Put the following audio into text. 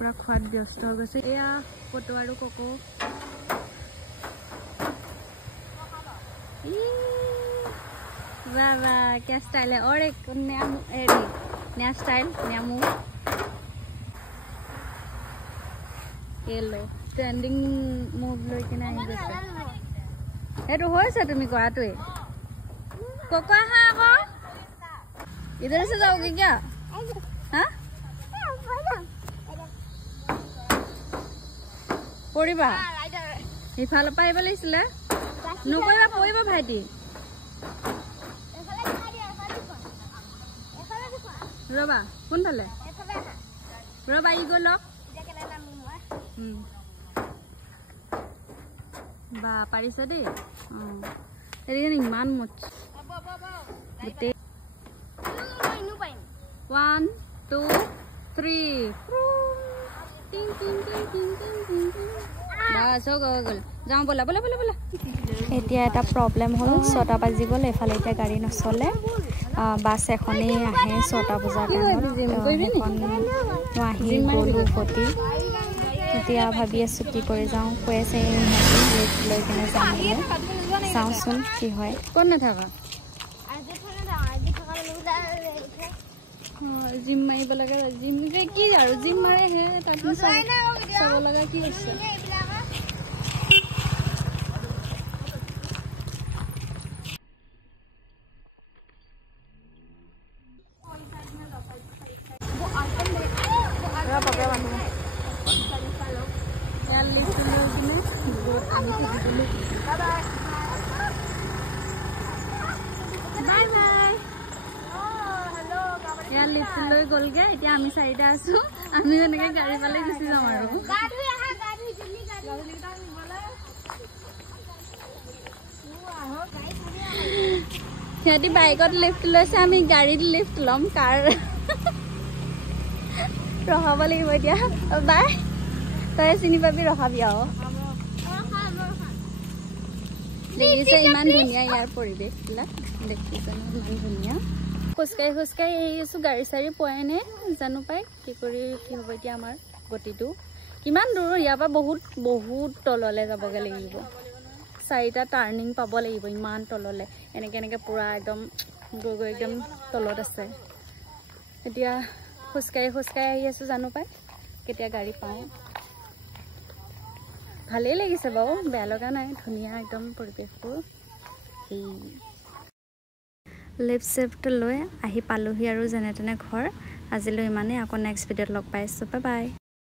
পুৰা খোৱাত ব্যস্ত হৈ গৈছে এয়া কটো আৰু কোকো वाह वाह क्या स्टाइल है और एक नया स्टाइल नया मूव ये लो ट्रेंडिंग मूव लेके ना ही जैसे ये तो हो सा तुम्ही को आतो है कोको हाँ को इधर से जाओगे क्या हाँ पढ़िबा इफाले पाइब लागिছিলে नकरिबा पढ़िबा भाइटी रबा कोन फाले रबा इ गल बा पारिस दे एरिन इमान मच गते 1 2 3 टिंग टिंग टिंग टिंग टिंग बस हो गल जाऊ बोला बोला बोला बोला এতিয়া এটা প্ৰবলেম হ'ল 6টা বাজি গ'ল এফালে এতিয়া গাড়ী নচলে বাস এখনেই আহে 6টা বজাৰ টাইমত আহি গ'লো ফটি এতিয়া ভাবি আছো কি কৰি যাওঁ কৈ আছে লৈ কিনে যাম চাওঁচোন কি হয় কোন নাথাকা জিম মাৰিব লাগে জিম কি আৰু জিম মাৰে হে তাত চাব লগা কি আছে यार लिफ्ट লৈ গলগে এতিয়া আমি চাৰিটা আছো আমি এনেকে গাড়ী পালে গুচি যাম আৰু সিহঁতি বাইকত লিফ্ট লৈছে আমি গাড়ীত লিফ্ট লম কাৰ ৰখাব লাগিব এতিয়া বাই তই চিনি পাবি ৰখাবি আৰু দেখিছে ইমান ধুনীয়া ইয়াৰ পৰিৱেশবিলাক দেখিছে ইমান ধুনীয়া খোজকাঢ়ি খোজকাঢ়ি আহি আছো গাড়ী চাৰি পোৱাই নে জানো পাই কি কৰি কি হ'ব এতিয়া আমাৰ গতিটো কিমান দূৰ ইয়াৰ পৰা বহুত তললৈ যাবগে লাগিব 4টা টাৰ্নিং পাব লাগিব ইমান তললৈ এনেকে পুৰা একদম গৈ একদম তলত আছে এতিয়া খোজকাঢ়ি আহি আছো জানো পাই কেতিয়া গাড়ী পাওঁ ভালেই লাগিছে বাৰু বেয়া লগা নাই ধুনীয়া একদম পৰিৱেশবোৰ লিফ্ট চিফ্ট লৈ আহি পালোহি আৰু যেনে তেনে ঘৰ আজিলৈ ইমানেই আকৌ নেক্সট ভিডিঅ'ত লগ পাইছোঁ বাই বাই